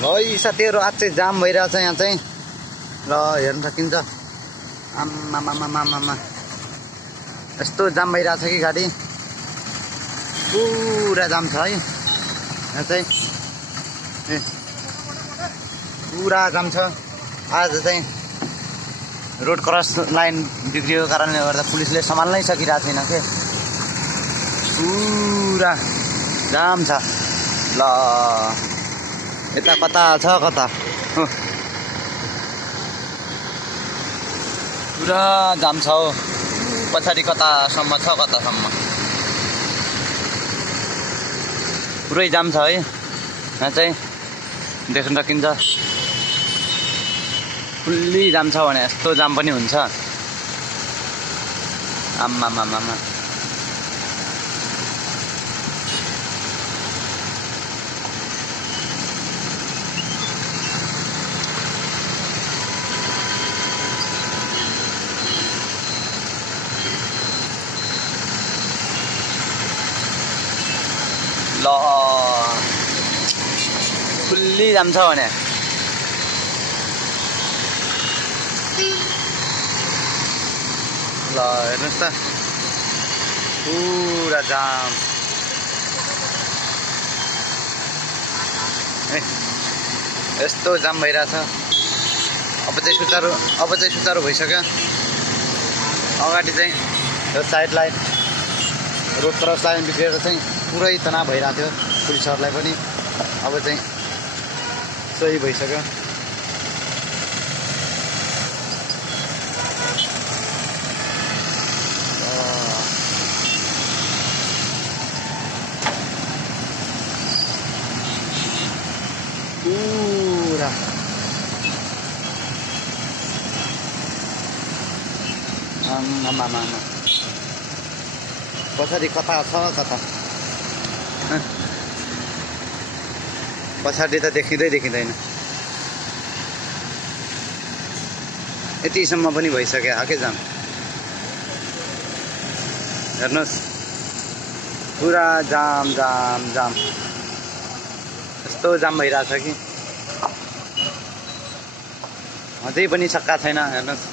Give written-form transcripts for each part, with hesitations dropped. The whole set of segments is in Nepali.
है साथीहरु आज चाहिँ जाम भइरहेछ यहाँ चाहिँ र हेर्न सकिन्छ। आम्मामामामामा यस्तो जाम भइरहेछ कि गाडी पुरा जाम छ है यहाँ चाहिँ पुरा जाम छ। आज चाहिँ रोड क्रस लाइन बिग्रिएको कारणले गर्दा पुलिसले सम्हाल्नै सकिरहेको छैन के पुरा जाम छ। ल यता कता छ कता पुरा जाम छ हो पछाडि कतासम्म छ कतासम्म पुरै जाम छ है यहाँ चाहिँ देख्न सकिन्छ। फुल्ली जाम छ भने यस्तो जाम पनि हुन्छ। आम्मामामामा ल फुल्ली जाम छ भने ल हेर्नुस् त पुरा जाम यस्तो जाम भइरहेछ। अब चाहिँ सुचारू भइसक्यो। अगाडि चाहिँ यो side line road cross line बिग्रेर चाहिँ पुरै तनाव भइरहेको थियो पुलिसहरूलाई पनि। अब चाहिँ सही भइसक्यो। पुरा आम्मामामा पछाडि कता छ कता पछाडि त देखिँदैन। यतिसम्म पनि भइसक्यो आके जाम हेर्नुहोस् पुरा जाम जाम जाम यस्तो जाम भइरहेछ कि अझै पनि सक्का छैन हेर्नुहोस्।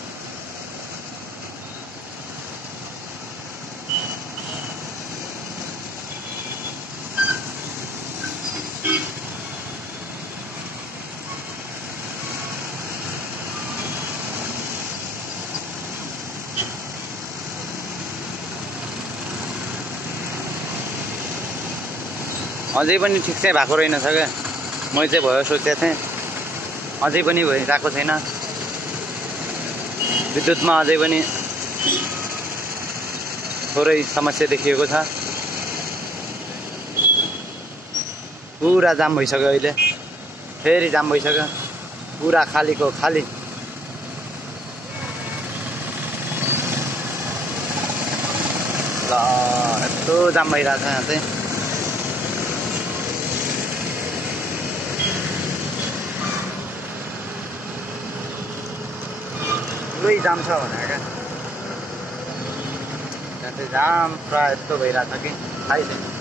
अझै पनि ठिक चाहिँ भएको रहेनछ क्या। मैले चाहिँ भयो सोचेको थिएँ अझै पनि भइरहेको छैन। विद्युतमा अझै पनि थोरै समस्या देखिएको छ। पुरा जाम भइसक्यो अहिले फेरि जाम भइसक्यो पुरा खालीको खाली। ल यस्तो जाम भइरहेछ यहाँ चाहिँ पुरै जाम छ भने क्या। यहाँ चाहिँ जाम प्रायः यस्तो भइरहेछ कि थाहै छैन।